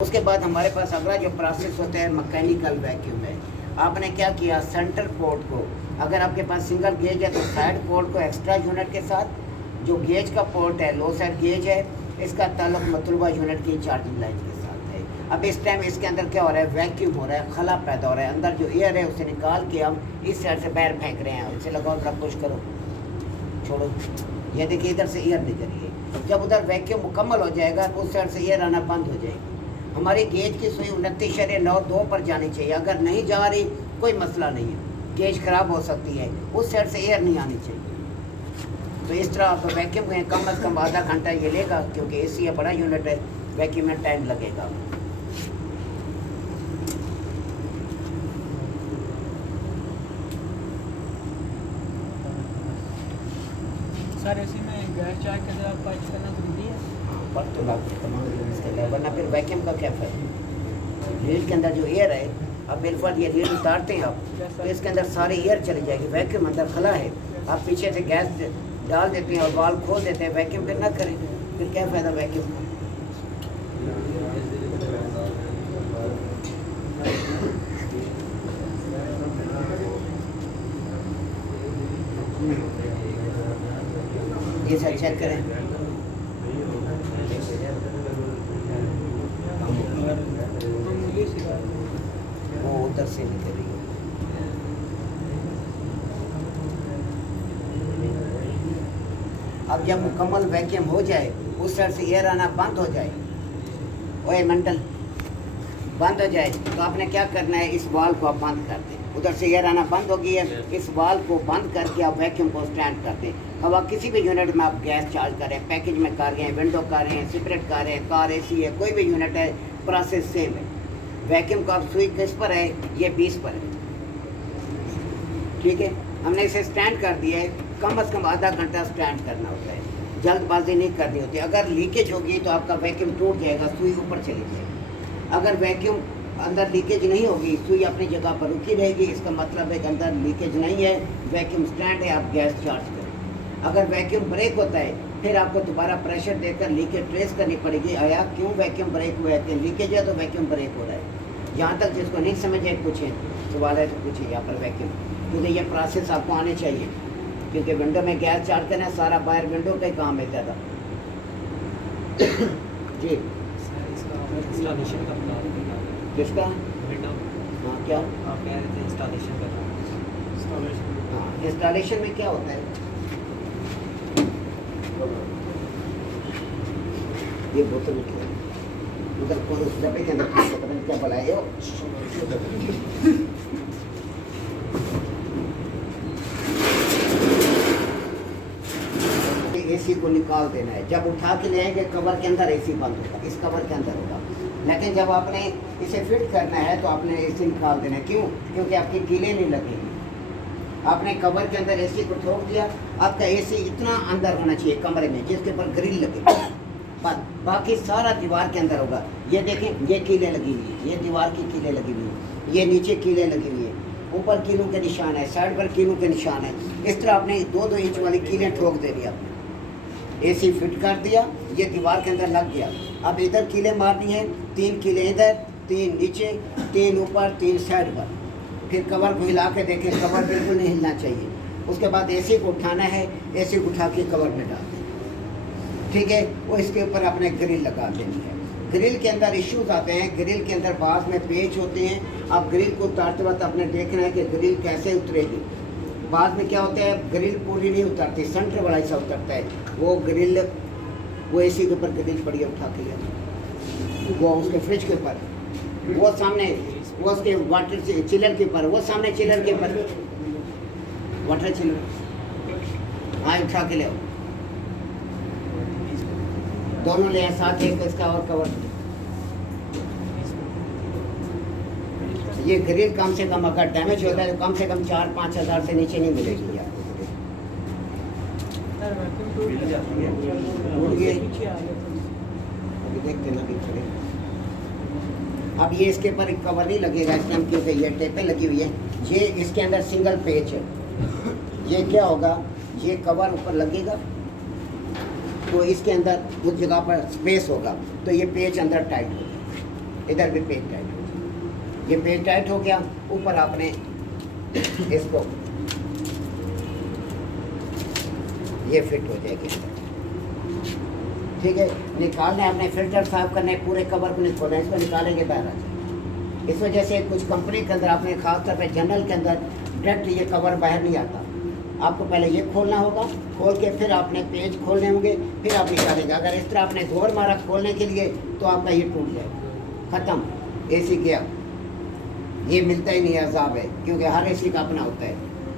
उसके बाद हमारे पास अगला जो प्रोसेस होता है मैकेनिकल वैक्यूम है। आपने क्या किया, सेंटर पोर्ट को, अगर आपके पास सिंगल गेज है तो साइड पोर्ट को एक्स्ट्रा यूनिट के साथ, जो गेज का पोर्ट है लो साइड गेज है, इसका ताल्लुक मतलूबा यूनिट की चार्जिंग लाइन के साथ है। अब इस टाइम इसके अंदर क्या हो रहा है, वैक्यूम हो रहा है, खला पैदा हो रहा है, अंदर जो एयर है उसे निकाल के हम इस साइड से बाहर फेंक रहे हैं। इसे लगाओ, जरा पुश करो, छोड़ो, ये देखिए इधर से एयर निकल रही है। जब उधर वैक्यूम मुकम्मल हो जाएगा तो उस साइड से एयर आना बंद हो जाएगी। हमारी गेज की सुई 29.92 पर जानी चाहिए। अगर नहीं जा रही कोई मसला नहीं है, गेज ख़राब हो सकती है, उस साइड से एयर नहीं आनी चाहिए। तो इस तरह आप वैक्यूम में कम अज़ कम आधा घंटा ये लेगा, क्योंकि एसी है, बड़ा यूनिट है, वैक्यूम में टाइम लगेगा। सर ऐसे में गैस चार्ज के साथ पाइप करना जरूरी है? पर तो तमाम यूनिट्स के लिए, वरना फिर वैक्यूम का क्या फ़ायदा। रील के अंदर जो एयर है, अब बिल्कुल ये रील उतारते हैं आप तो इसके अंदर सारी एयर चली जाएगी, वैक्यूम अंदर खला है। आप पीछे से गैस डाल देते हैं और वाल्व खोल देते हैं, वैक्यूम फिर ना करें, फिर क्या फ़ायदा वैक्यूम का। ये सर चेक करें, वो उधर से निकल रही है। अब जब मुकम्मल वैक्यूम हो जाए, उस साइड से एयर आना बंद हो जाए, ओए मेंटल बंद हो जाए, तो आपने क्या करना है, इस वाल को आप बंद कर दें। उधर से एयर आना बंद हो गई है, इस वाल को बंद करके आप वैक्यूम को स्टैंड कर दें। अब आप किसी भी यूनिट में आप गैस चार्ज कर रहे हैं, पैकेज में कर रहे हैं, विंडो कर रहे हैं, सेपरेट कर रहे हैं, कार एसी है, कोई भी यूनिट है, प्रोसेस सेम है। वैक्यूम का आप सुई किस पर है, ये 20 पर है, ठीक है। हमने इसे स्टैंड कर दिया है, कम अज़ कम आधा घंटा स्टैंड करना होता है, जल्दबाजी नहीं करनी होती। अगर लीकेज होगी तो आपका वैक्यूम टूट जाएगा, सुई ऊपर चली जाएगी। अगर वैक्यूम अंदर लीकेज नहीं होगी, सुई अपनी जगह पर रुकी रहेगी, इसका मतलब है कि अंदर लीकेज नहीं है, वैक्यूम स्टैंड है, आप गैस चार्ज करें। अगर वैक्यूम ब्रेक होता है, फिर आपको दोबारा प्रेशर देकर लीकेज ट्रेस करनी पड़ेगी, आया क्यों वैक्यूम ब्रेक हुआ है, कि लीकेज है तो वैक्यूम ब्रेक हो रहा है। जहाँ तक जिसको नहीं समझे पूछें, सवाल है तो पूछिए यहाँ पर वैक्यूम, क्योंकि ये प्रोसेस आपको आने चाहिए, क्योंकि विंडो में गैस चार्ज करना सारा बाहर विंडो का ही काम है ज़्यादा। जी इंस्टॉलेशन का किसका, विंडो, हाँ क्या, आप कह रहे थे इंस्टॉलेशन का। हाँ इंस्टॉलेशन में क्या होता है, ये बोतल उधर को उस डब्बे के अंदर पता नहीं क्या बनाए हो। एसी को निकाल देना है, जब उठा के ले आएंगे कवर के अंदर एसी बंद होगा, इस कवर के अंदर होगा। लेकिन जब आपने इसे फिट करना है तो आपने एसी निकाल देना है, क्यों, क्योंकि आपकी कीलें नहीं लगेंगी। आपने कवर के अंदर एसी को ठोक दिया, आपका एसी इतना अंदर होना चाहिए कमरे में जिसके ऊपर ग्रिल लगे, बस बाकी सारा दीवार के अंदर होगा। ये देखें, ये कीलें लगी हुई है, ये दीवार की कीलें लगी हुई है, ये नीचे कीलें लगी हुई है, ऊपर कीलों के निशान है, साइड पर कीलों के निशान है। इस तरह आपने 2-2 इंच वाली कीलें ठोक दे दिया, एसी फिट कर दिया, ये दीवार के अंदर लग गया। अब इधर कीलें मारनी है, 3 कीलें इधर, 3 नीचे, 3 ऊपर, 3 साइड पर। फिर कवर को हिला के देखें, कवर बिल्कुल नहीं हिलना चाहिए। उसके बाद एसी को उठाना है, एसी को उठा के कवर में डाल दें, ठीक है। वो इसके ऊपर अपने ग्रिल लगा देनी है। ग्रिल के अंदर इश्यूज आते हैं, ग्रिल के अंदर बाद में पेच होते हैं। आप ग्रिल को उतारते वक्त आपने देखना है कि ग्रिल कैसे उतरेगी। बाद में क्या होता है, ग्रिल पूरी नहीं उतरती, सेंटर वाला हिस्सा उतरता है, वो ग्रिल, वो एसी के ऊपर ग्रिल पड़ी है, उठा के ले, वो उसके फ्रिज के ऊपर, वो सामने, वो उसके वाटर चिलर के ऊपर, वो सामने चिलर के ऊपर, वाटर चिलर, हाँ उठा के ले, दोनों ले साथ, एक इसका और कवर। ये ग्रिल कम से कम अगर डैमेज होता है तो कम से कम 4-5 हज़ार से नीचे नहीं मिलेगी यार। अभी देखते ना थोड़े। अब ये इसके ऊपर कवर नहीं लगेगा इस टाइम, क्योंकि ये टेपें लगी हुई है। ये इसके अंदर सिंगल पेच है, ये क्या होगा, ये कवर ऊपर लगेगा तो इसके अंदर उस जगह पर स्पेस होगा, तो ये पेच अंदर टाइट होगा। इधर भी पेज टाइट हो गया। ये पेज टाइट हो गया, ऊपर आपने इसको ये फिट हो जाएगी, ठीक है। निकालना है आपने, फिल्टर साफ करना है, पूरे कवर को नहीं खोलना है, इसको निकालेंगे बाहर आ जाए। इस वजह से कुछ कंपनी के अंदर आपने खासतौर पर जनरल के अंदर डायरेक्ट ये कवर बाहर नहीं आता, आपको पहले ये खोलना होगा, खोल के फिर आपने पेज खोलने होंगे, फिर आप निकालेंगे। अगर इस तरह आपने जोर मारा खोलने के लिए तो आपका ये टूट जाएगा, ख़त्म, एसी गया। ये मिलता ही नहीं अजाब है, क्योंकि हर एसी का अपना होता है।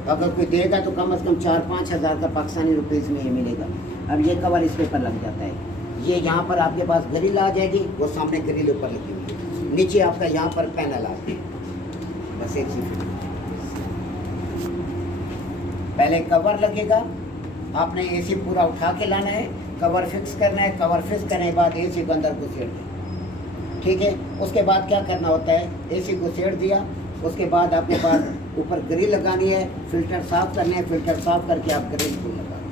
अगर कोई देगा तो कम से कम 4-5 हज़ार का पाकिस्तानी रुपीज़ में ये मिलेगा। अब ये कवर इस पर लग जाता है, ये यहाँ पर आपके पास ग्रिल आ जाएगी, वो सामने ग्रिल ऊपर लगी हुई है, नीचे आपका यहाँ पर पैनल आ जाएगा, बस एक चीज। पहले कवर लगेगा, आपने एसी पूरा उठा के लाना है, कवर फिक्स करना है, कवर फिक्स करने के बाद एसी को अंदर घुसेड़ दें, ठीक है। उसके बाद क्या करना होता है, एसी घुसेड़ दिया, उसके बाद आपके पास ऊपर ग्रिल लगानी है, फिल्टर साफ करने हैं, फिल्टर साफ करके आप ग्रिल को लगा दें,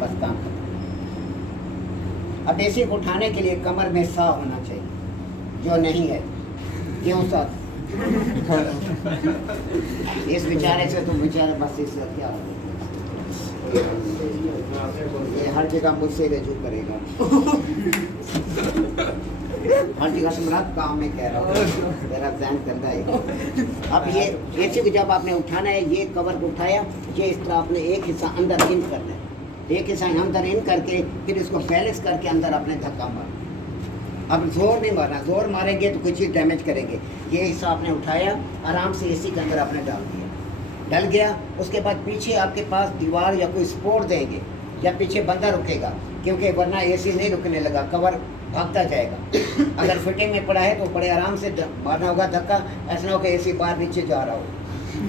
बस काम खत्म। अब एसी को उठाने के लिए कमर में सा होना चाहिए, जो नहीं है, क्यों सा? इस बेचारे से तो बेचारे बस इससे क्या हो, ये हर जगह मुझसे रजू करेगा, हर जगह से मेरा काम में कह रहा हूँ, मेरा ध्यान करता है। अब ये एसी को जब आपने उठाना है, ये कवर को उठाया, ये इस तरह आपने एक हिस्सा अंदर इन करना है, एक हिस्सा अंदर इन करके फिर इसको बैलेंस करके अंदर आपने धक्का मारना। अब जोर नहीं मारना, जोर मारेंगे तो कुछ चीज़ डैमेज करेंगे। ये हिस्सा आपने उठाया, आराम से एसी के अंदर आपने डाल दिया, डल गया। उसके बाद पीछे आपके पास दीवार या कोई सपोर्ट देंगे या पीछे बंदा रुकेगा, क्योंकि वरना एसी नहीं रुकने लगा, कवर भागता जाएगा। अगर फिटिंग में पड़ा है तो बड़े आराम से मारना होगा धक्का, ऐसा ना हो कि एसी बाहर नीचे जा रहा हो।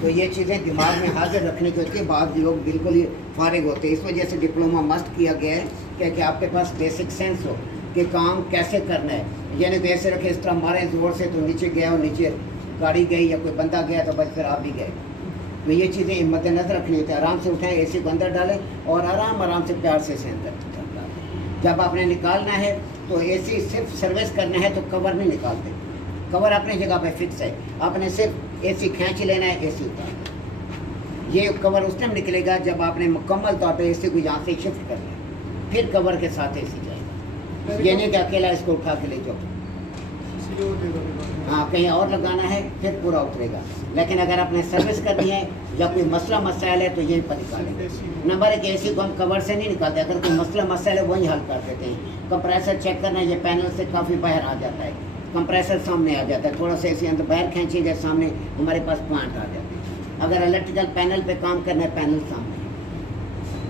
तो ये चीज़ें दिमाग में हाजिर रखने की होती है, बाद लोग बिल्कुल ही फारिग होते हैं। इस वजह से डिप्लोमा मस्ट किया गया है कि आपके पास बेसिक सेंस हो कि काम कैसे करना है, यानी तो ऐसे रखे इस तरह मारे जोर से तो नीचे गया और नीचे गाड़ी गई या कोई बंदा गया तो बस फिर आप भी गए। तो ये चीज़ें मद्देनजर रखनी होती है। आराम से उठाएं, एसी को अंदर डालें और आराम से प्यार से इसे अंदर डालें। जब आपने निकालना है तो एसी सिर्फ सर्विस करना है तो कवर नहीं निकालते, कवर अपनी जगह पे फिक्स है, आपने सिर्फ एसी खींच लेना है, एसी उतार। ये कवर उस टाइम निकलेगा जब आपने मुकम्मल तौर पे एसी को यहाँ से शिफ्ट कर लिया, फिर कवर के साथ एसी जाएगा। ये नहीं कि अकेला इसको उठा के ले जाओ, हाँ कहीं और लगाना है फिर पूरा उतरेगा। लेकिन अगर आपने सर्विस करनी है या कोई मसला मसाइल है तो यहीं पर निकालेंगे। नंबर एक, एसी को हम कवर से नहीं निकालते, अगर कोई मसला मसाइल है वही हल कर देते हैं। कंप्रेसर चेक करना है, ये पैनल से काफ़ी बाहर आ जाता है, कंप्रेसर सामने आ जाता है, थोड़ा सा एसी अंदर बाहर खींचेंगे सामने हमारे पास प्लांट आ जाते हैं। अगर इलेक्ट्रिकल पैनल पे काम करना है, पैनल सामने है,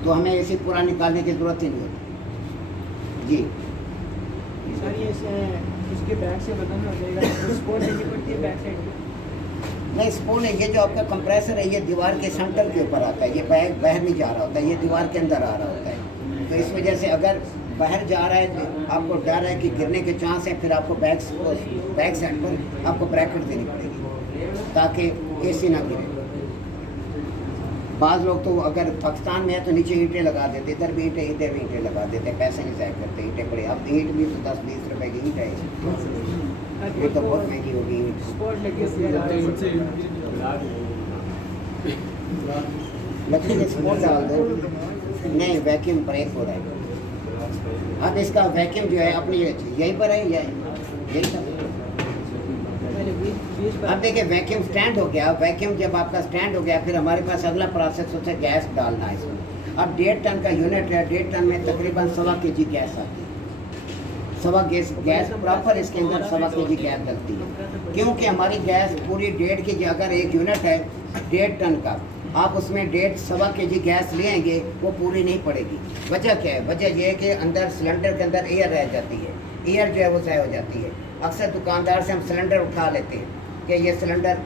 तो हमें एसी पूरा निकालने की ज़रूरत ही नहीं होती जी। सर ये इसके बैक से बदलना हो जाएगा, स्पोर्ट लेनी पड़ती है बैक साइड पे? नहीं स्पून है, ये जो आपका कंप्रेसर है ये दीवार के सेंटर के ऊपर आता है, ये बाहर नहीं जा रहा होता है, ये दीवार के अंदर आ रहा होता है। तो इस वजह से अगर बाहर जा रहा है तो आपको डर है कि गिरने के चांस है, फिर आपको बैक साइड पर आपको ब्रैकेट देनी पड़ेगी ताकि एसी ना गिरे। बाज़ लोग तो अगर पाकिस्तान में है तो नीचे ईंटें लगा देते, इधर भी ईंटें इधर भी ईंटें लगा देते, पैसे नहीं ज़ाया करते, ईंटें पड़े। अब ईंट भी तो 10-20 रुपए की ईंट है, ये तो बहुत महंगी होगी ईंट। स्पोर्ट लगी लकड़ी के स्पोर्ट डाल दो, नहीं वैक्यूम ब्रेक हो रहा है। अब इसका वैक्यूम जो है अपनी यहीं पर है या यहीं पर? अब देखिए वैक्यूम स्टैंड हो गया, वैक्यूम जब आपका स्टैंड हो गया फिर हमारे पास अगला प्रोसेस होता है गैस डालना है इसमें। अब 1.5 टन का यूनिट है, 1.5 टन में तकरीबन 1.25 kg गैस आती है। 1.25 गैस प्रॉपर इसके अंदर 1.25 kg गैस डलती है, क्योंकि हमारी गैस पूरी 1.5 kg, अगर एक यूनिट है 1.5 टन का, आप उसमें 1.25 kg गैस लेंगे वो पूरी नहीं पड़ेगी। वजह क्या है? वजह यह है कि अंदर सिलेंडर के अंदर एयर रह जाती है, एयर जो है वो ज़ाया हो जाती है। अक्सर दुकानदार से हम सिलेंडर उठा लेते हैं कि ये सिलेंडर,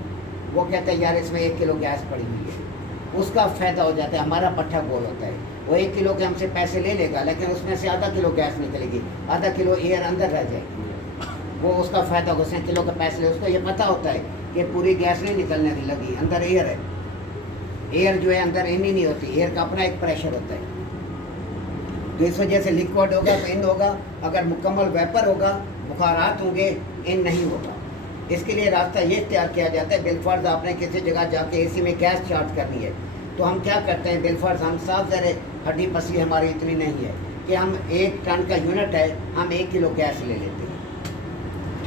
वो कहते हैं यार इसमें 1 किलो गैस पड़ी हुई है, उसका फ़ायदा हो जाता है। हमारा पट्टा गोल होता है, वो 1 किलो के हमसे पैसे ले लेगा, लेकिन उसमें से आधा किलो गैस निकलेगी, आधा किलो एयर अंदर रह जाएगी, वो उसका फ़ायदा होगा। 100 किलो का पैसे ले, उसको ये पता होता है कि पूरी गैस नहीं निकलने लगी, अंदर एयर है, एयर जो है अंदर इन ही नहीं होती, एयर का अपना एक प्रेशर होता है। तो इस वजह से लिक्विड होगा तो इन होगा, अगर मुकम्मल वेपर होगा, बुखारात होंगे इन नहीं होगा। इसके लिए रास्ता ये तैयार किया जाता है, बिलफर्ज आपने किसी जगह जाके एसी में गैस चार्ज करनी है तो हम क्या करते हैं, बिलफर्ज हम साफ ज़रे हड्डी पसली हमारी इतनी नहीं है कि हम 1 टन का यूनिट है, हम 1 किलो गैस ले लेते हैं,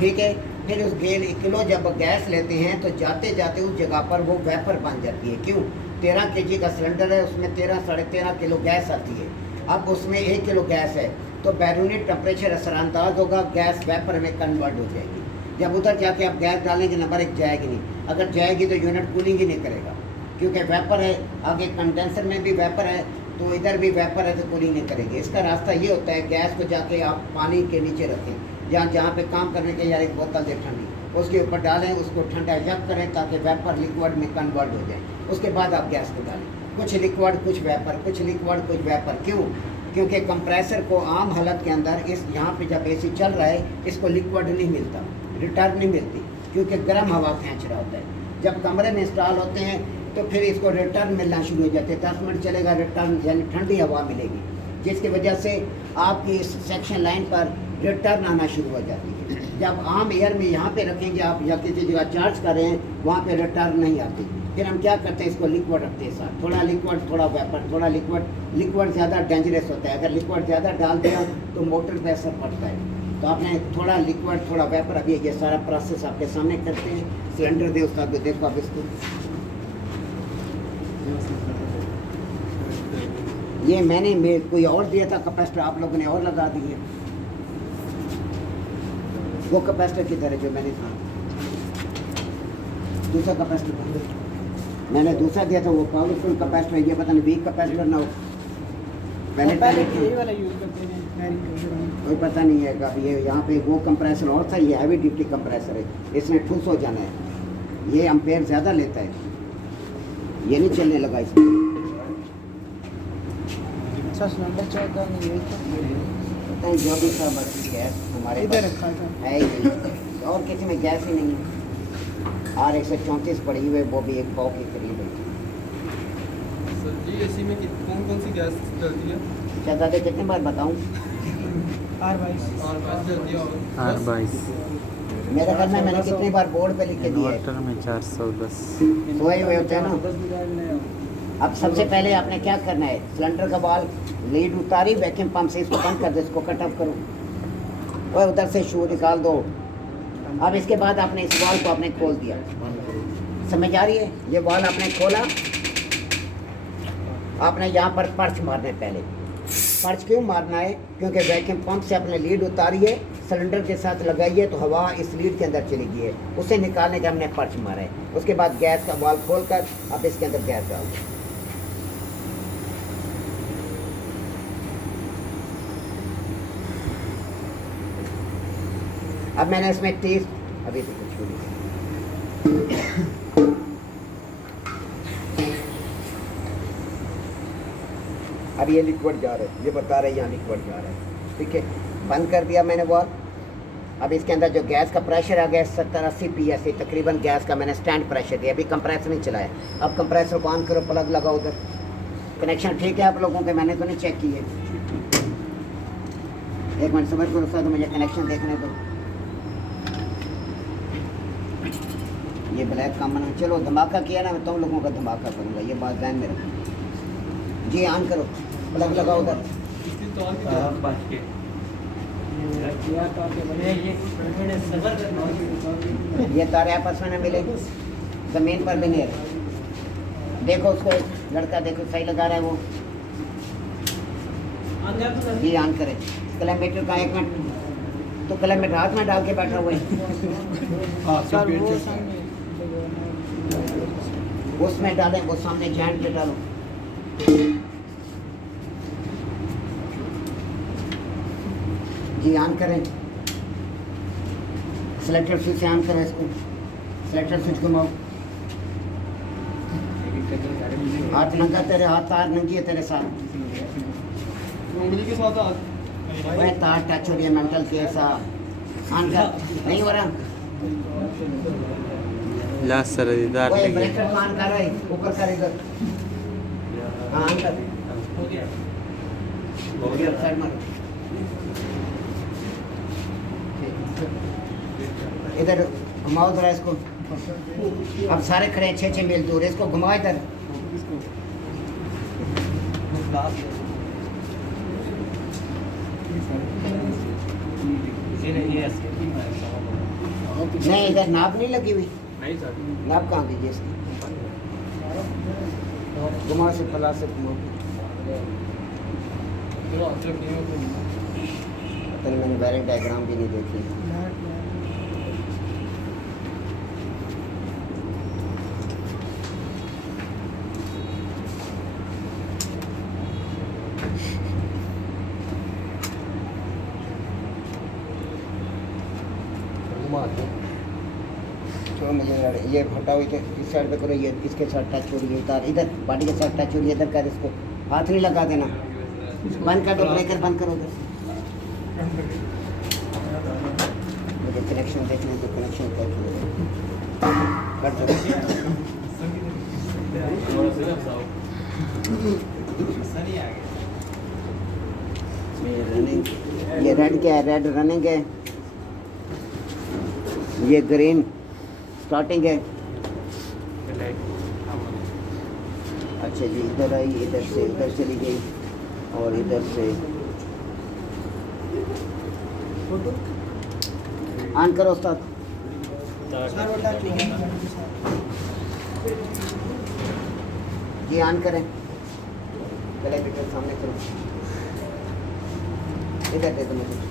ठीक है। फिर उस 1 किलो जब गैस लेते हैं तो जाते जाते उस जगह पर वो वेपर बन जाती है। क्यों? 13 kg का सिलेंडर है, उसमें 13-13.5 किलो गैस आती है। अब उसमें 1 किलो गैस है तो बैरूनी टेम्परेचर असरानंदाज होगा, गैस वेपर में कन्वर्ट हो जाएगी। जब उधर जाके आप गैस डालेंगे नंबर 1 जाएगी नहीं, अगर जाएगी तो यूनिट कूलिंग ही नहीं करेगा क्योंकि वेपर है, आगे कंडेंसर में भी वेपर है तो इधर भी वेपर है तो कूलिंग नहीं करेगी। इसका रास्ता ये होता है, गैस को जाके आप पानी के नीचे रखें, जहाँ पे काम करने के यार एक बोतल दे ठंडी, उसके ऊपर डालें, उसको ठंडा जब करें ताकि वेपर लिक्विड में कन्वर्ट हो जाए। उसके बाद आप गैस को डालें, कुछ लिक्विड कुछ वेपर, कुछ लिक्विड कुछ वेपर। क्यों? क्योंकि कंप्रेसर को आम हालत के अंदर इस यहाँ पे जब एसी चल रहा है इसको लिक्विड नहीं मिलता, रिटर्न नहीं मिलती क्योंकि गर्म हवा खींच रहा होता है। जब कमरे में इंस्टॉल होते हैं तो फिर इसको रिटर्न मिलना शुरू हो जाते हैं, 10 मिनट चलेगा रिटर्न यानी ठंडी हवा मिलेगी, जिसकी वजह से आपकी इस सेक्शन लाइन पर रिटर्न आना शुरू हो जाती है। जब आम एयर में यहाँ पे रखेंगे आप या किसी जगह चार्ज कर रहे हैं वहाँ पे रिटर्न नहीं आती। फिर हम क्या करते हैं, इसको लिक्विड रखते हैं साथ, थोड़ा लिक्विड थोड़ा वेपर, थोड़ा लिक्विड। लिक्विड ज़्यादा डेंजरस होता है, अगर लिक्विड ज़्यादा डाल दिया तो मोटर पे असर पड़ता है। तो आपने थोड़ा लिक्विड थोड़ा वेपर, अभी ये सारा प्रोसेस आपके सामने करते हैं। सिलेंडर दे उसका भी देखो आप इसको, ये मैंने कोई और दिया था कैपेसिटर, आप लोगों ने और लगा दिए। वो कैपेसिटर किधर है जो मैंने था, दूसरा कैपेसिटर मैंने दूसरा दिया था, वो पावरफुल कैपेसिटर, ये पता नहीं वीक कैपेसिटर ना हो। पहले यही वाला यूज़ करते हैं, कोई पता नहीं है कभी ये यहाँ पे वो कंप्रेसर और था, ये हैवी ड्यूटी कंप्रेसर है, इसमें ठुस हो जाना है, ये एम्पेयर ज़्यादा लेता है, ये नहीं चलने लगा इसमें। अच्छा सिलेंडर चेक करनी है पता नहीं जो भी था, बस गैस हमारे इधर पास रखा था। है ही नहीं और किसी में गैस ही नहीं है। R134 पड़ी हुई है, वो भी 1 पाव के करीब है। सर जी एसी में कौन कौन सी गैस चलती है? शहजादे कितनी बार बताऊँ? R22 और गैस चलती है और R22 मेरे घर में मैंने कितनी बार बोर्ड पे लिख के दिया है, इन्वर्टर में 410 सोए हुए होते हैं ना। अब सबसे पहले आपने क्या करना है, सिलेंडर का बॉल लीड उतारी, वैक्यूम पंप से इसको बंद कर दो, इसको कट ऑफ करो और उधर से शू निकाल दो। अब इसके बाद आपने इस वॉल को आपने खोल दिया, समझ आ रही है? ये वॉल आपने खोला, आपने यहाँ पर पर्च मारना है। पहले पर्च क्यों मारना है? क्योंकि वैक्यूम पंप से आपने लीड उतारी है, सिलेंडर के साथ लगाइए तो हवा इस लीड के अंदर चली गई है, उसे निकालने का हमने पर्च मारा है। उसके बाद गैस का वॉल खोलकर आप इसके अंदर गैस डाल दो। अब मैंने इसमें 30 अभी तो कुछ भी नहीं। अब ये लिक्विड जा रहा है, ये बता रहा है यहाँ लिक्विड जा रहा है, ठीक है। बंद कर दिया मैंने वॉल। अब इसके अंदर जो गैस का प्रेशर आ गया 70-80 PSI तकरीबन गैस का मैंने स्टैंड प्रेशर दिया। अभी कंप्रेसर नहीं चलाया, अब कंप्रेसर को ऑन करो, प्लग लगाओ उधर। कनेक्शन ठीक है आप लोगों के? मैंने तो नहीं चेक किए। एक मिनट समझ करो सर, तो मुझे कनेक्शन देखने दो। ये ब्लैक का मना, चलो धमाका किया ना, मैं तुम लोगों का धमाका करूँगा, ये बात ध्यान में रखो जी। ऑन करो, प्लग लगाओ उधर। इसकी तो और भी ये तार आपस में न मिले, जमीन पर भी नहीं है। देखो उसको, लड़का देखो सही लगा रहा है वो, ये ऑन करे। किलोमीटर का 1 मिनट तो किलोमीटर हाथ में डाल के बैठा हुआ है, सर वो सामने उसमें डालें, वो सामने जॉइंट पे डालो। जी ऑन करें, सिलेक्टर स्विच से ऑन करें इसको, सिलेक्टर स्विच घुमाओ। हाथ नंगा तेरे, हाथ तार नंगी है तेरे साथ, उंगली के साथ वह तार टच हो रही है, मेंटल केस। ऑन कर, नहीं हो रहा। लास्ट सरदार वो लगी ब्रेकर को ऑन कर रहा है, ऊपर कर इधर। हाँ ऑन कर, हो गया साइड मारो। ठीक। इधर घुमाओ जरा इसको। अब सारे खड़े हैं 6-6 मील दूर, इसको घुमाओ इधर। नहीं इधर नाप नहीं लगी हुई, नहीं सर। नाप कहाँ कीजिए इसकी, घुमाओ से प्लास से घुमाओ। चलो अच्छा किया तो पता नहीं मैंने बैरिंग डायग्राम भी नहीं देखी। तो मुझे ये हटाओ, इधर इस साइड पे करो, ये इसके साथ टच हो रही है, उतार इधर बॉडी के साथ टच हो रही है, इधर कर, इसको हाथ नहीं लगा देना, बंद कर दो, ब्रेकर बंद करो उधर। मुझे कनेक्शन देखने तो कनेक्शन कर दो। रनिंग, ये रेड क्या है, रेड रनिंग है, ये ग्रीन स्टार्टिंग है। अच्छा जी, इधर आई, इधर से इधर चली गई और इधर से ऑन करो उस्ताद। जी ऑन करें, पहले मीटर सामने करो, इधर दे दो मुझे।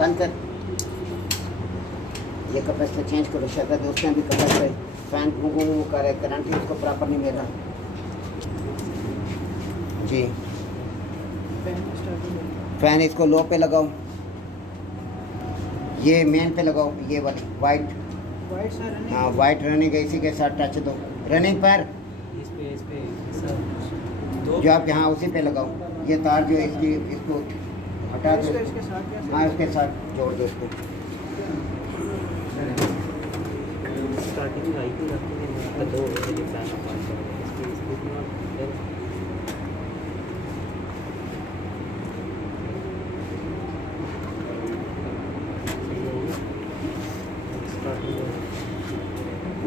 बंद कर, ये कैपेसिटर चेंज करो, शायद उसमें भी कैपेसिटर फैन घूम कर है, करंट ही उसको प्रॉपर नहीं मिल रहा जी। फैन इसको लो पे लगाओ, ये मेन पे लगाओ, ये वाली वाइट, हाँ वाइट रनिंग है, इसी के साथ टच दो, रनिंग पर जो आपके, हाँ उसी पे लगाओ, ये तार जो है इसकी, इसको हटा दो, हाँ उसके साथ जोड़ दो इसको।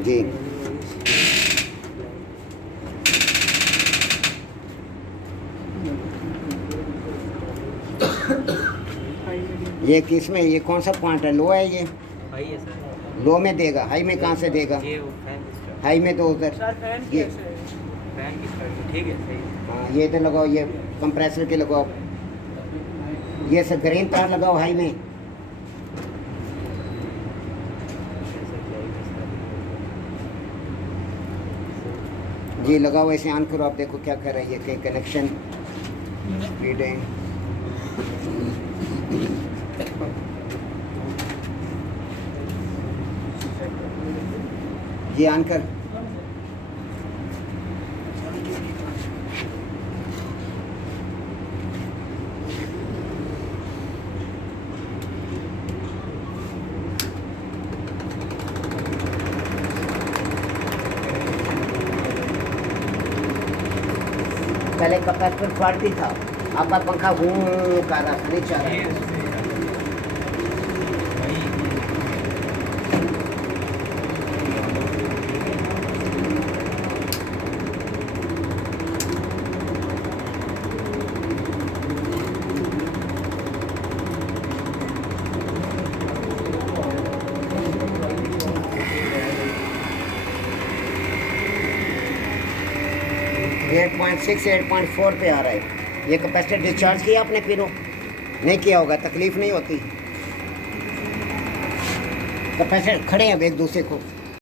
जी ये किस में, ये कौन सा पॉइंट है, लो है ये, हाई है सर, लो में देगा, हाई में कहाँ से देगा, ये वो फैन स्टार्ट, हाई में तो उधर ये, फैन की स्टार्ट, ठीक है सही है। हाँ ये इधर लगाओ, ये कंप्रेसर के लगाओ, ये सब ग्रीन तार लगाओ हाई में। जी लगाओ, ऐसे ऑन करो, आप देखो क्या कर रहा है ये, कहीं कनेक्शन रीडिंग। ये ऑन कर, पहले कैपेसिटर फॉल्टी था, आपका पंखा घूम कर रहा था, नहीं चल रहा है। ये 8.6 8.4 पे आ रहा है। ये कैपेसिटर डिस्चार्ज किया आपने, फिर नहीं किया होगा, तकलीफ नहीं होती। कैपेसिटर खड़े हैं अब एक दूसरे को,